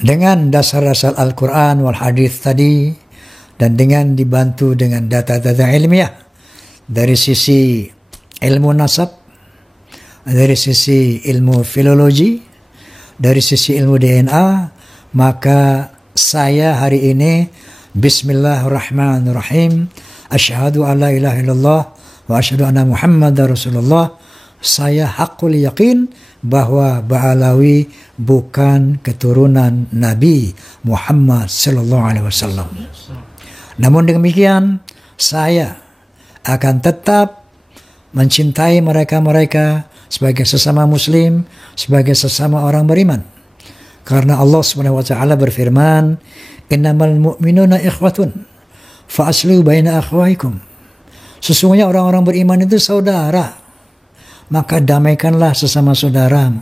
dengan dasar-dasar Al-Quran wal Hadis tadi, dan dengan dibantu dengan data-data ilmiah dari sisi ilmu nasab, dari sisi ilmu filologi, dari sisi ilmu DNA, maka saya hari ini Bismillahirrahmanirrahim, asyhadu an la ilaha illallah wa asyhadu anna Muhammadar Rasulullah. Saya hakul yakin bahwa Ba'alawi bukan keturunan Nabi Muhammad sallallahu alaihi wasallam. Namun demikian, saya akan tetap mencintai mereka-mereka sebagai sesama muslim, sebagai sesama orang beriman. Karena Allah Subhanahu wa taala berfirman, "Innamal mu'minuna ikhwatun fa aslihu baina akhwaikum." Sesungguhnya orang-orang beriman itu saudara, maka damaikanlah sesama saudaramu.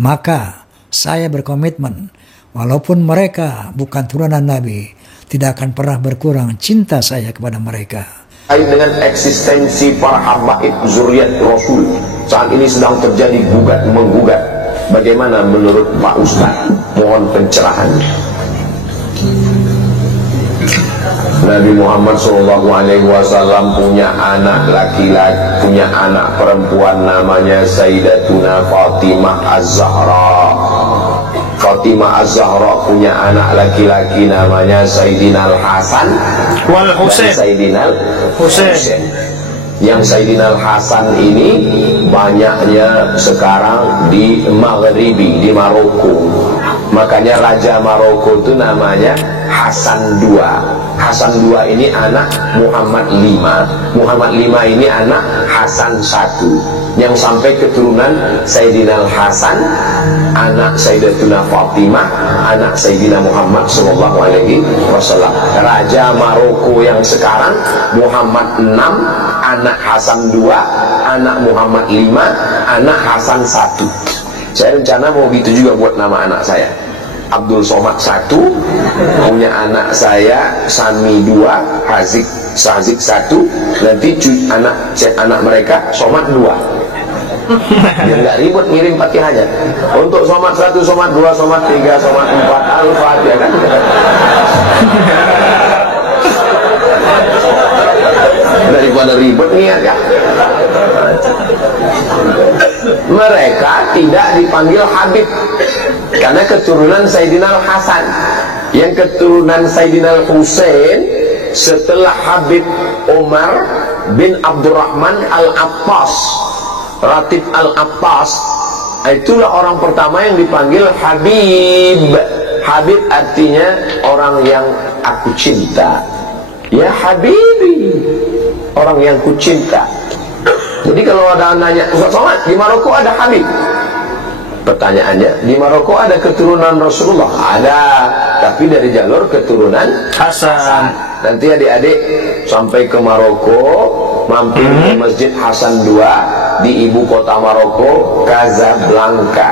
Maka saya berkomitmen, walaupun mereka bukan turunan Nabi, tidak akan pernah berkurang cinta saya kepada mereka. Dengan eksistensi para habaib zuriat Rasul saat ini sedang terjadi gugat-menggugat. Bagaimana menurut Pak Ustaz? Mohon pencerahan. Nabi Muhammad SAW punya anak laki-laki, punya anak perempuan namanya Sayyidatuna Fatimah Az-Zahra. Fatimah Az-Zahra punya anak laki-laki namanya Sayyidina Al-Hasan wal Husain. Sayyidina Al-Husain. Yang Sayyidina Al-Hasan ini banyaknya sekarang di Maghribi, di Maroko. Makanya Raja Maroko itu namanya Hasan II. Hasan II ini anak Muhammad V. Muhammad V ini anak Hasan I, yang sampai keturunan Sayyidina Al-Hasan, anak Sayyidatuna Fatimah, anak Sayyidina Muhammad SAW. Raja Maroko yang sekarang Muhammad VI, anak Hasan II, anak Muhammad V, anak Hasan I. Saya rencana mau gitu juga buat nama anak saya. Abdul Somad 1, punya anak saya Sami 2, Sazik 1, nanti anak mereka Somad 2. Biar nggak ribet ngirim Fatihahnya. Untuk Somad 1, Somad 2, Somad 3, Somad 4, Al-Fatihah kan. Daripada ribet nih ya. Mereka tidak dipanggil Habib karena keturunan Sayyidina Al-Hasan. Yang keturunan Sayyidina Al-Husain setelah Habib Umar bin Abdurrahman Al-Abbas, Ratib Al-Abbas, itulah orang pertama yang dipanggil Habib. Habib artinya orang yang aku cinta. Ya Habibi, orang yang ku cinta. Jadi kalau ada nanya, Ustaz Somad, di Maroko ada Habib? Pertanyaannya, di Maroko ada keturunan Rasulullah? Ada, tapi dari jalur keturunan Hasan. Nanti adik-adik sampai ke Maroko, mampir ke Masjid Hasan II di ibu kota Maroko, Casablanca,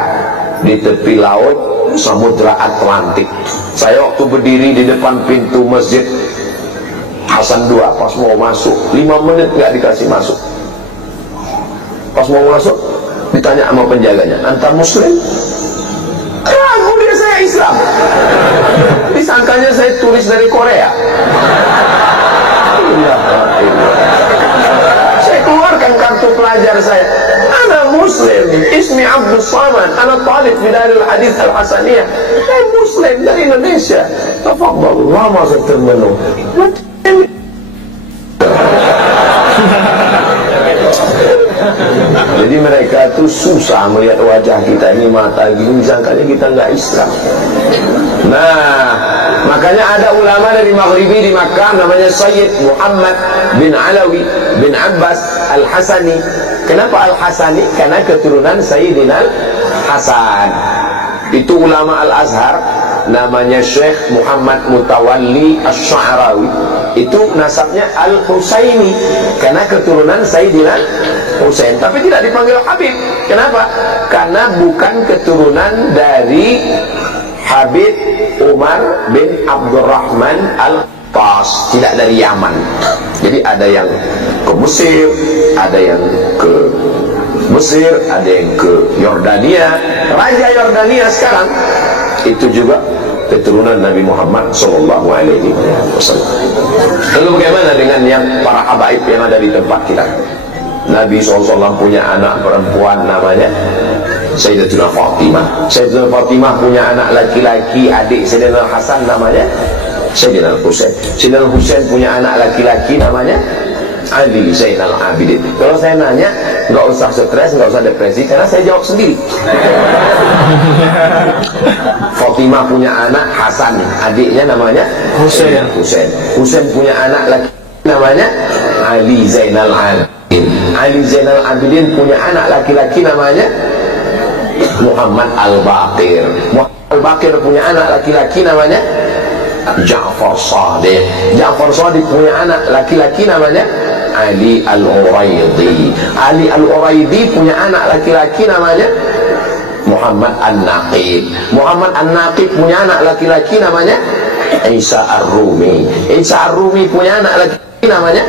di tepi laut Samudra Atlantik. Saya waktu berdiri di depan pintu Masjid Hasan II, pas mau masuk 5 menit nggak dikasih masuk. Pas mau masuk ditanya sama penjaganya, "Anta muslim?" Ragu dia, saya Islam. Disangkanya saya turis dari Korea. Saya keluarkan kartu pelajar saya. Ana muslim, ismi Abdul Samad, ana talib fi Darul Hadis Al-Hasaniyah. Saya muslim dari Indonesia. Tafadhal, lama saya termenung. Jadi mereka tuh susah melihat wajah kita ini, mata gini, sangkanya kita nggak Islam. Nah, makanya ada ulama dari Maghribi di Makkah namanya Sayyid Muhammad bin Alawi bin Abbas Al-Hasani. Kenapa Al-Hasani? Karena keturunan Sayyidina Al-Hasan. Itu ulama Al-Azhar namanya Syekh Muhammad Mutawalli Asy-Sya'rawi. Itu nasabnya Al-Husaini karena keturunan Sayyidina Husain, tapi tidak dipanggil Habib. Kenapa? Karena bukan keturunan dari Habib Umar bin Abdurrahman Al-Qas, tidak dari Yaman. Jadi ada yang ke Mesir, ada yang ke Mesir, ada yang ke Yordania. Raja Yordania sekarang itu juga keturunan Nabi Muhammad sallallahu alaihi wasallam. Lalu bagaimana dengan yang para habaib yang ada di tempat kita? Nabi SAW punya anak perempuan namanya Sayyidatuna Fatimah. Sayyidatuna Fatimah punya anak laki-laki, adik Sayyidina Hasan namanya Sayyidina Husain. Sayyidina Husain punya anak laki-laki namanya Ali Zainal Abidin. Kalau saya nanya, nggak usah stres, nggak usah depresi, karena saya jawab sendiri. Fatimah punya anak Hasan, adiknya namanya Husain. Husain punya anak laki namanya Ali Zainal Abidin. Ali Zainal Abidin punya anak laki-laki namanya Muhammad Al-Baqir. Muhammad Al-Baqir punya anak laki-laki namanya Ja'far Shadiq. Ja'far Shadiq punya anak laki-laki namanya Ali Al-Uraidi. Ali Al-Uraidi punya anak laki-laki namanya Muhammad An-Naqib. Muhammad An-Naqib punya anak laki-laki namanya Isa Ar-Rumi. Isa Ar-Rumi punya anak laki-laki namanya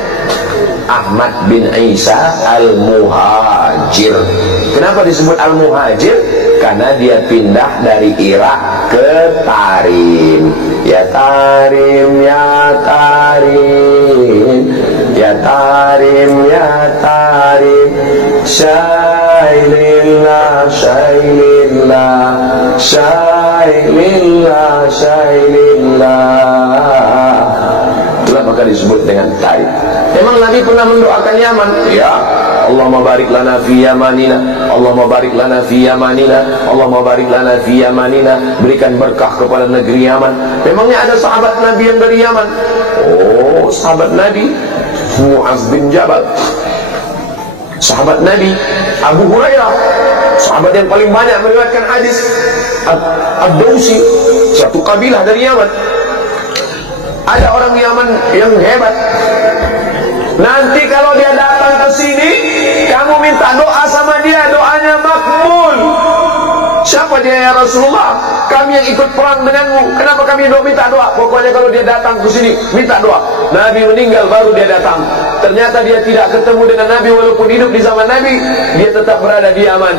Ahmad bin Isa Al-Muhajir. Kenapa disebut Al-Muhajir? Karena dia pindah dari Irak ke Tarim. Ya Tarim, ya Tarim, ya Tarim, ya Tarim, Syailillah, Syailillah, Syailillah, Syailillah. Itulah maka disebut dengan Tarim. Memang Nabi pernah mendoakan Yaman? Ya, Allahumma barik lana fi Yamanina, Allahumma barik lana fi Yamanina, Allahumma barik lana fi Yamanina. Berikan berkah kepada negeri Yaman. Memangnya ada sahabat Nabi yang dari Yaman? Oh, sahabat Nabi Mu'az bin Jabal, sahabat Nabi Abu Hurairah, sahabat yang paling banyak meriwayatkan hadis, Ad-Dausi, satu kabilah dari Yaman. Ada orang Yaman yang hebat. Nanti kalau dia datang ke sini, kamu minta doa sama dia, doanya makbul. Siapa dia ya Rasulullah? Kami yang ikut perang denganmu. Kenapa kami minta doa? Pokoknya kalau dia datang ke sini, minta doa. Nabi meninggal baru dia datang. Ternyata dia tidak ketemu dengan Nabi walaupun hidup di zaman Nabi. Dia tetap berada di Yaman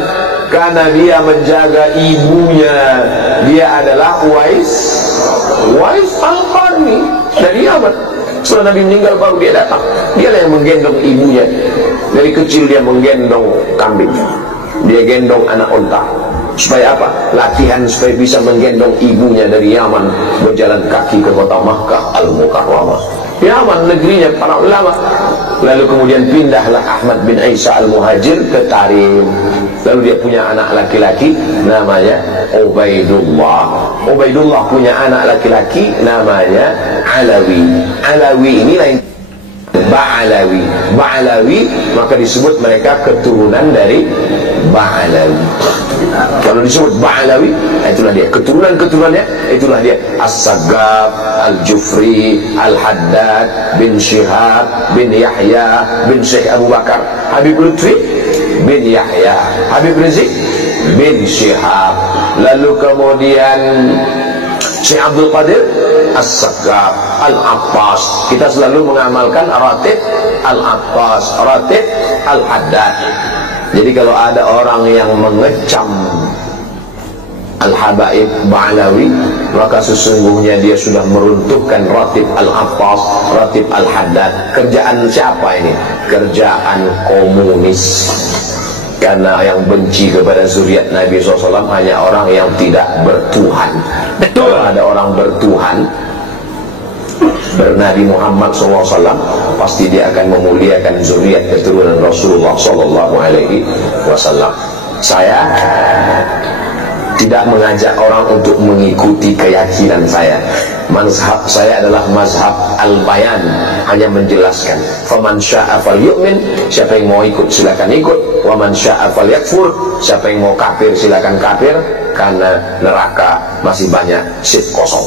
karena dia menjaga ibunya. Dia adalah Uwais Al-Qarni dari Yaman. Setelah Nabi meninggal baru dia datang. Dialah yang menggendong ibunya. Dari kecil dia menggendong kambing, dia gendong anak unta. Supaya apa? Latihan supaya bisa menggendong ibunya dari Yaman berjalan kaki ke kota Makkah Al-Mukarramah. Yaman negerinya para ulama. Lalu kemudian pindahlah Ahmad bin Isa Al-Muhajir ke Tarim. Lalu dia punya anak laki-laki namanya Ubaidullah. Ubaidullah punya anak laki-laki namanya Alawi. Alawi ini lain Ba'alawi. Ba'alawi maka disebut mereka keturunan dari Ba'alawi. Kalau disebut Ba'alawi, itulah dia keturunan-keturunannya, itulah dia As-Saggab, Al-Jufri, Al-Haddad bin Syihab bin Yahya bin Syekh Abu Bakar, Habib Lutfi bin Yahya, Habib Rizik bin Syihab. Lalu kemudian Syekh Abdul Qadir As-Saggab, Al-Abbas. Kita selalu mengamalkan ratib Al-Abbas, ratib Al-Haddad. Jadi kalau ada orang yang mengecam Al-Habaib Ba'alawi, maka sesungguhnya dia sudah meruntuhkan ratib Al-Abbas, ratib Al-Haddad. Kerjaan siapa ini? Kerjaan komunis. Karena yang benci kepada zuriat Nabi SAW hanya orang yang tidak bertuhan. Betul. Kalau ada orang bertuhan, bernabi Muhammad SAW, pasti dia akan memuliakan zuriat keturunan Rasulullah SAW. Saya tidak mengajak orang untuk mengikuti keyakinan saya. Mazhab saya adalah mazhab al-bayan, hanya menjelaskan. Faman syaa falyu'min, siapa yang mau ikut silakan ikut. Wa man syaa falyakfur, siapa yang mau kafir silakan kafir, karena neraka masih banyak seat kosong.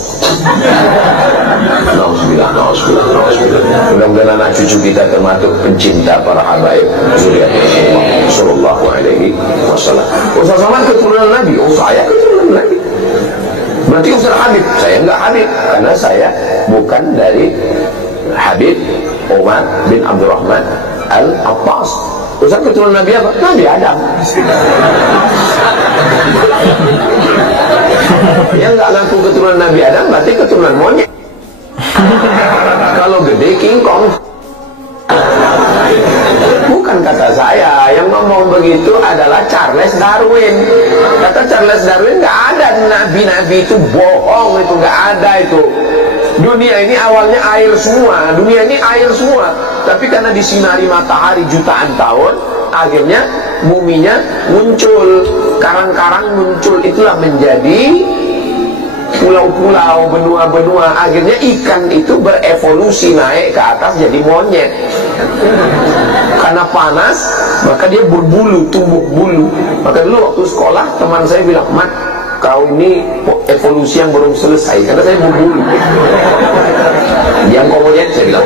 Nauzubillah, nauzubillah, nauzubillah. Mudah-mudahan anak cucu kita termasuk pencinta para habaib zuriat Rasulullah sallallahu alaihi wasallam. Ustaz Somad keturunan Nabi, oh saya keturunan Nabi. Berarti Ustaz Habib, saya enggak Habib, karena saya bukan dari Habib Umar bin Abdurrahman Al-Abbas. Ustaz keturunan Nabi apa? Nabi Adam. Yang nggak ngaku keturunan Nabi Adam berarti keturunan monyet. Kalau gede King Kong. Bukan kata saya, yang ngomong begitu adalah Charles Darwin. Kata Charles Darwin, nggak ada nabi-nabi itu, bohong itu, nggak ada itu. Dunia ini awalnya air semua, dunia ini air semua. Tapi karena disinari matahari jutaan tahun, akhirnya buminya muncul, karang-karang muncul, itulah menjadi pulau-pulau, benua-benua. Akhirnya ikan itu berevolusi naik ke atas jadi monyet. Karena panas, maka dia berbulu, tumbuh bulu. Maka dulu waktu sekolah, teman saya bilang, "Mat, kau ini evolusi yang belum selesai." Karena saya berbulu. Yang kau monyet, saya bilang.